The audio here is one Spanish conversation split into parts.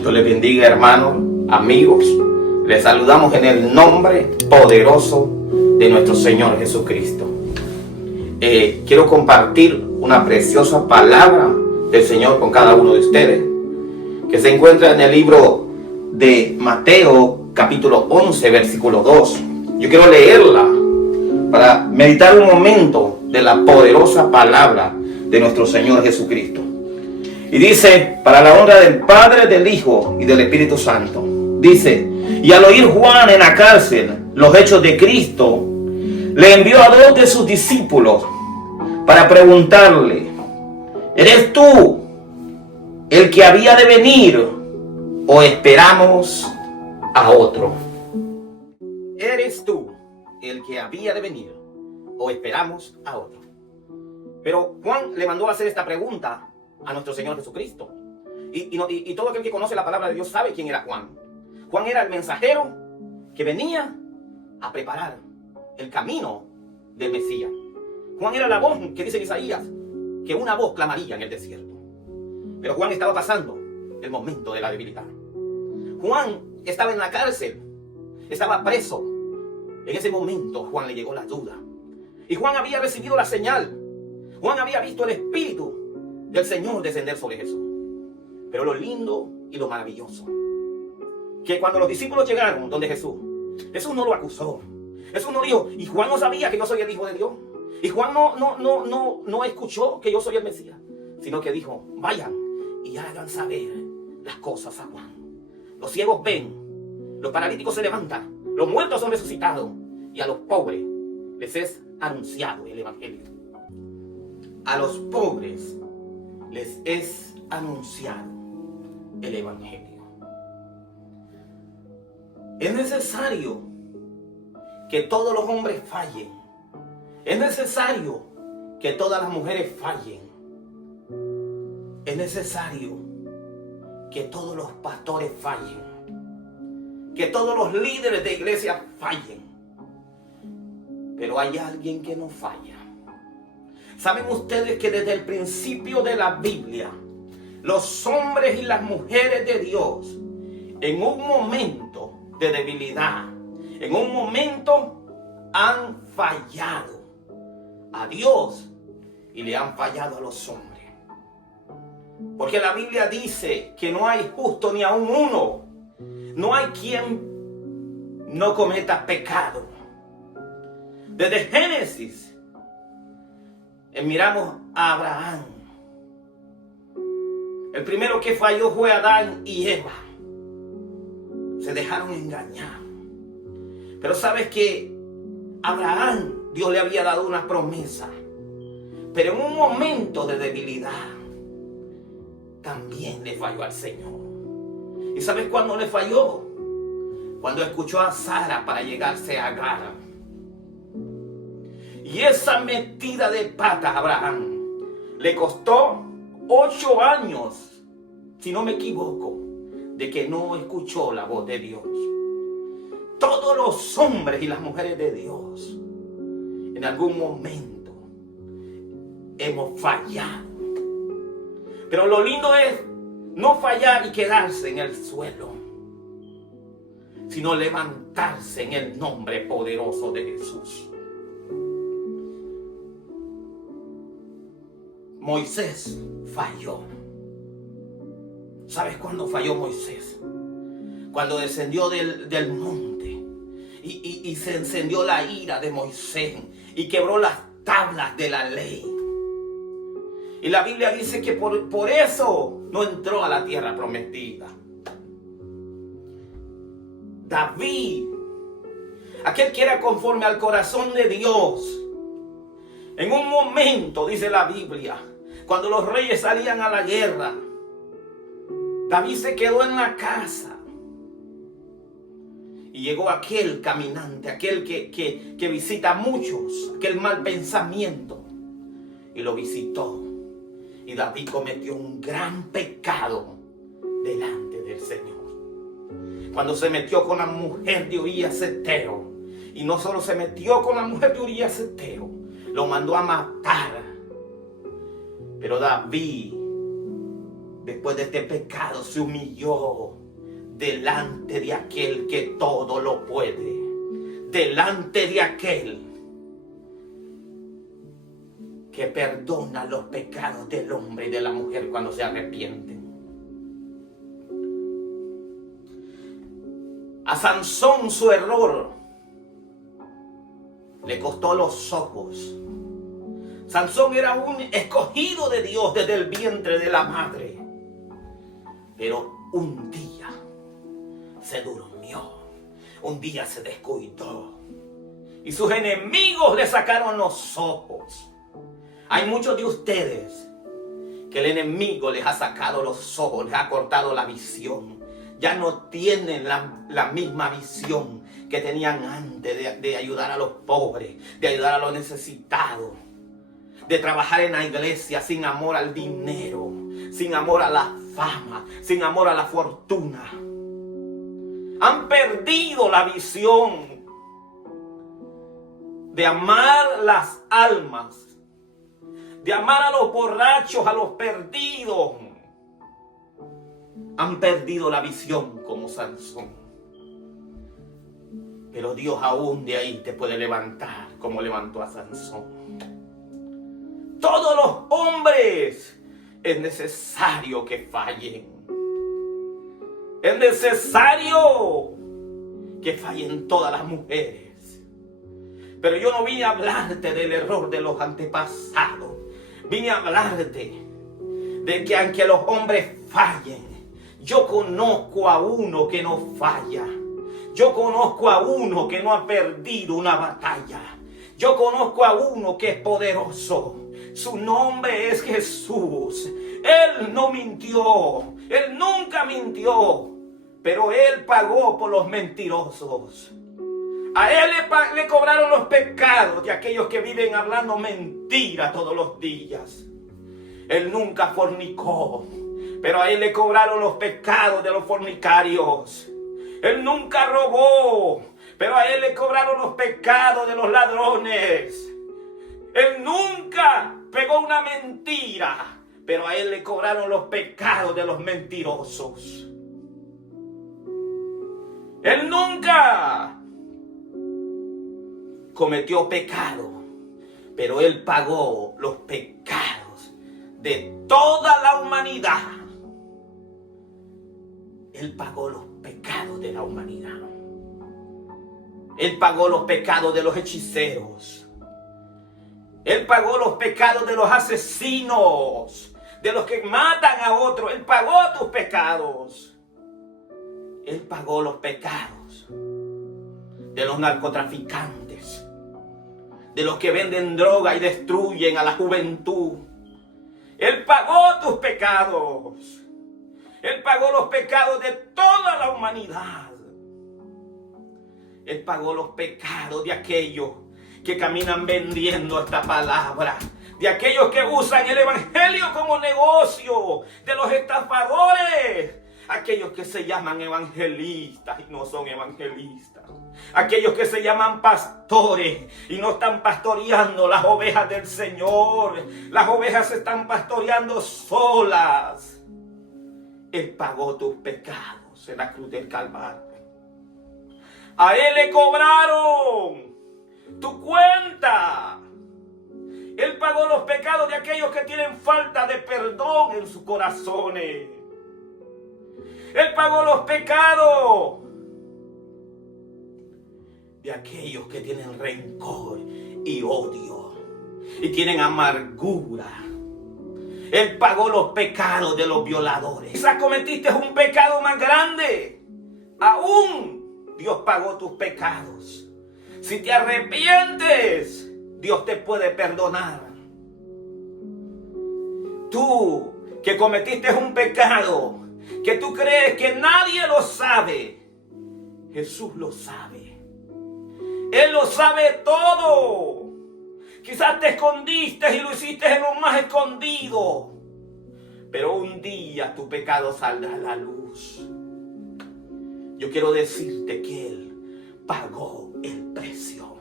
Dios les bendiga, hermanos, amigos. Les saludamos en el nombre poderoso de nuestro Señor Jesucristo. Quiero compartir una preciosa palabra del Señor con cada uno de ustedes, que se encuentra en el libro de Mateo, capítulo 11, versículo 2. Yo quiero leerla para meditar un momento de la poderosa palabra de nuestro Señor Jesucristo. Y dice, para la honra del Padre, del Hijo y del Espíritu Santo. Dice, y al oír Juan en la cárcel los hechos de Cristo, le envió a 2 de sus discípulos para preguntarle, ¿eres tú el que había de venir o esperamos a otro? ¿Eres tú el que había de venir o esperamos a otro? Pero Juan le mandó a hacer esta pregunta a nuestro Señor Jesucristo. Y todo aquel que conoce la palabra de Dios sabe quién era Juan. Juan era el mensajero que venía a preparar el camino del Mesías. Juan era la voz que dice en Isaías que una voz clamaría en el desierto. Pero Juan estaba pasando el momento de la debilidad. Juan estaba en la cárcel, estaba preso. En ese momento Juan le llegó la duda. Y Juan había recibido la señal. Juan había visto el Espíritu del Señor descender sobre Jesús. Pero lo lindo y lo maravilloso, que cuando los discípulos llegaron donde Jesús no lo acusó. Jesús no dijo, y Juan no sabía que yo soy el Hijo de Dios. Y Juan no escuchó que yo soy el Mesías. Sino que dijo, vayan y hagan saber las cosas a Juan. Los ciegos ven, los paralíticos se levantan, los muertos son resucitados, y a los pobres les es anunciado el Evangelio. A los pobres les es anunciado el Evangelio. Es necesario que todos los hombres fallen. Es necesario que todas las mujeres fallen. Es necesario que todos los pastores fallen. Que todos los líderes de iglesia fallen. Pero hay alguien que no falla. ¿Saben ustedes que desde el principio de la Biblia, los hombres y las mujeres de Dios, en un momento de debilidad, en un momento han fallado a Dios y le han fallado a los hombres? Porque la Biblia dice que no hay justo ni aun uno. No hay quien no cometa pecado. Desde Génesis miramos a Abraham. El primero que falló fue Adán y Eva. Se dejaron engañar. Pero sabes que Abraham, Dios le había dado una promesa. Pero en un momento de debilidad, también le falló al Señor. ¿Y sabes cuándo le falló? Cuando escuchó a Sara para llegarse a Agar. Y esa metida de patas a Abraham le costó 8 años, si no me equivoco, de que no escuchó la voz de Dios. Todos los hombres y las mujeres de Dios, en algún momento, hemos fallado. Pero lo lindo es no fallar y quedarse en el suelo, sino levantarse en el nombre poderoso de Jesús. Moisés falló. ¿Sabes cuándo falló Moisés? Cuando descendió del monte y se encendió la ira de Moisés y quebró las tablas de la ley. Y la Biblia dice que por eso no entró a la tierra prometida. David, aquel que era conforme al corazón de Dios, en un momento, dice la Biblia, cuando los reyes salían a la guerra, David se quedó en la casa. Y llegó aquel caminante, aquel que visita a muchos, aquel mal pensamiento, y lo visitó. Y David cometió un gran pecado delante del Señor. Cuando se metió con la mujer de Urías Heteo, y no solo se metió con la mujer de Urías Heteo, lo mandó a matar. Pero David después de este pecado, se humilló delante de aquel que todo lo puede, delante de aquel que perdona los pecados del hombre y de la mujer cuando se arrepienten. A Sansón su error le costó los ojos. Sansón era un escogido de Dios desde el vientre de la madre. Pero un día se durmió, un día se descuidó y sus enemigos le sacaron los ojos. Hay muchos de ustedes que el enemigo les ha sacado los ojos, les ha cortado la visión. Ya no tienen la misma visión que tenían antes de ayudar a los pobres, de ayudar a los necesitados, de trabajar en la iglesia sin amor al dinero, sin amor a la fama, sin amor a la fortuna. Han perdido la visión de amar las almas, de amar a los borrachos, a los perdidos. Han perdido la visión como Sansón. Pero Dios aún de ahí te puede levantar como levantó a Sansón. Todos los hombres es necesario que fallen. Es necesario que fallen todas las mujeres. Pero yo no vine a hablarte del error de los antepasados. Vine a hablarte de que aunque los hombres fallen, yo conozco a uno que no falla. Yo conozco a uno que no ha perdido una batalla. Yo conozco a uno que es poderoso. Su nombre es Jesús. Él no mintió. Él nunca mintió. Pero Él pagó por los mentirosos. A Él le cobraron los pecados de aquellos que viven hablando mentira todos los días. Él nunca fornicó. Pero a Él le cobraron los pecados de los fornicarios. Él nunca robó. Pero a Él le cobraron los pecados de los ladrones. Él nunca pegó una mentira. Pero a Él le cobraron los pecados de los mentirosos. Él nunca cometió pecado. Pero Él pagó los pecados de toda la humanidad. Él pagó los pecados de la humanidad. Él pagó los pecados de los hechiceros. Él pagó los pecados de los asesinos, de los que matan a otros. Él pagó tus pecados. Él pagó los pecados de los narcotraficantes, de los que venden droga y destruyen a la juventud. Él pagó tus pecados. Él pagó los pecados de toda la humanidad. Él pagó los pecados de aquellos que caminan vendiendo esta palabra, de aquellos que usan el evangelio como negocio, de los estafadores, aquellos que se llaman evangelistas y no son evangelistas, aquellos que se llaman pastores y no están pastoreando las ovejas del Señor. Las ovejas se están pastoreando solas. Él pagó tus pecados en la cruz del Calvario. A Él le cobraron tu cuenta. Él pagó los pecados de aquellos que tienen falta de perdón en sus corazones. Él pagó los pecados de aquellos que tienen rencor y odio y tienen amargura. Él pagó los pecados de los violadores. Quizás cometiste un pecado más grande. Aún Dios pagó tus pecados. Si te arrepientes, Dios te puede perdonar. Tú que cometiste un pecado, que tú crees que nadie lo sabe, Jesús lo sabe. Él lo sabe todo. Quizás te escondiste y lo hiciste en lo más escondido. Pero un día tu pecado saldrá a la luz. Yo quiero decirte que Él pagó el precio.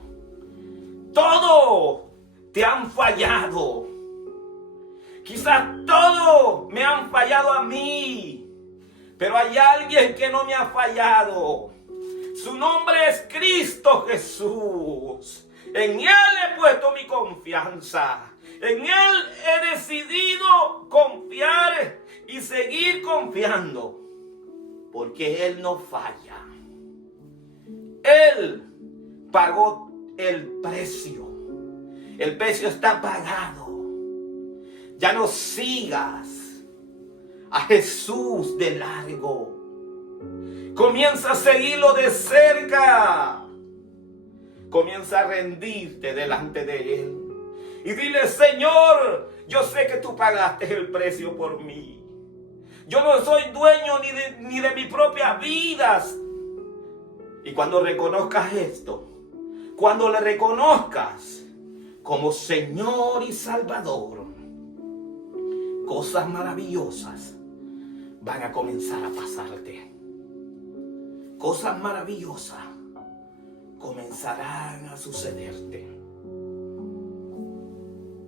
Todos te han fallado. Quizás todos me han fallado a mí, pero hay alguien que no me ha fallado. Su nombre es Cristo Jesús. En Él he puesto mi confianza. En Él he decidido confiar y seguir confiando. Porque Él no falla. Él pagó el precio. El precio está pagado. Ya no sigas a Jesús de largo. Comienza a seguirlo de cerca. Comienza a rendirte delante de Él. Y dile: Señor, yo sé que tú pagaste el precio por mí. Yo no soy dueño ni de mi propia vida. Y cuando reconozcas esto, cuando le reconozcas como Señor y Salvador, cosas maravillosas van a comenzar a pasarte. Cosas maravillosas comenzarán a sucederte.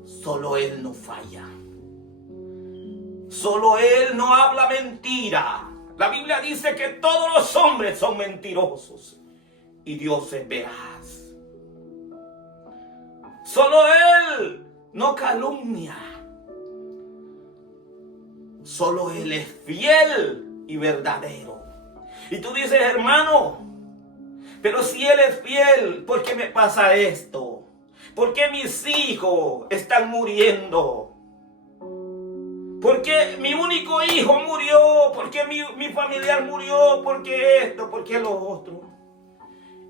Solo Él no falla. Solo Él no habla mentira. La Biblia dice que todos los hombres son mentirosos y Dios es veraz. Solo Él no calumnia. Solo Él es fiel y verdadero. Y tú dices: hermano, pero si Él es fiel, ¿por qué me pasa esto? ¿Por qué mis hijos están muriendo? ¿Por qué mi único hijo murió? ¿Por qué mi familiar murió? ¿Por qué esto? ¿Por qué lo otro?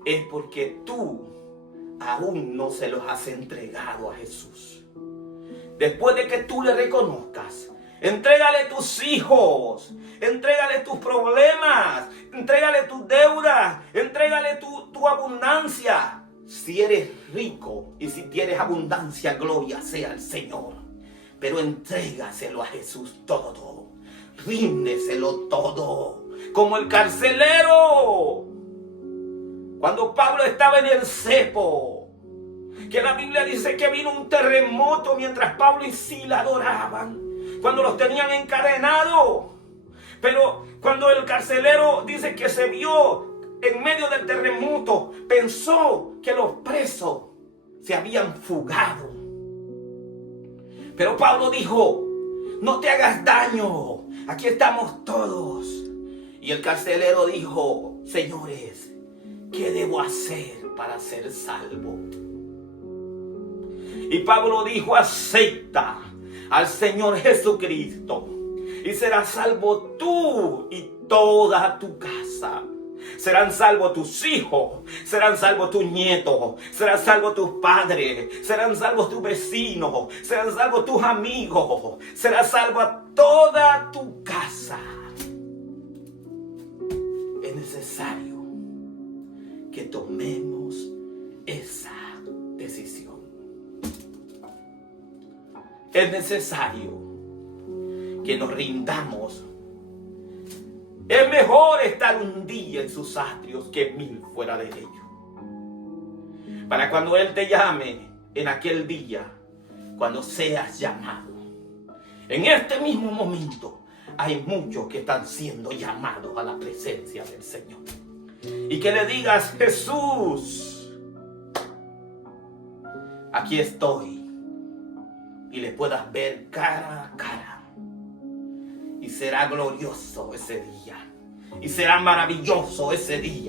Es porque tú aún no se los has entregado a Jesús. Después de que tú le reconozcas, entrégale tus hijos, entrégale tus problemas, entrégale tus deudas, entrégale tu abundancia. Si eres rico y si tienes abundancia, gloria sea al Señor. Pero entrégaselo a Jesús todo. Ríndeselo todo. Como el carcelero. Cuando Pablo estaba en el cepo, que la Biblia dice que vino un terremoto mientras Pablo y Silas adoraban. Cuando los tenían encadenados. Pero cuando el carcelero dice que se vio en medio del terremoto, pensó que los presos se habían fugado. Pero Pablo dijo: no te hagas daño, aquí estamos todos. Y el carcelero dijo: señores, ¿qué debo hacer para ser salvo? Y Pablo dijo: acepta al Señor Jesucristo y serás salvo tú y toda tu casa. Serán salvos tus hijos, serán salvos tus nietos, serán salvos tus padres, serán salvos tus vecinos, serán salvos tus amigos, será salva toda tu casa. Es necesario que tomemos esa decisión. Es necesario que nos rindamos. Es mejor estar un día en sus atrios que 1000 fuera de ellos. Para cuando Él te llame en aquel día, cuando seas llamado. En este mismo momento hay muchos que están siendo llamados a la presencia del Señor. Y que le digas: Jesús, aquí estoy. Y le puedas ver cara a cara. Y será glorioso ese día. Y será maravilloso ese día.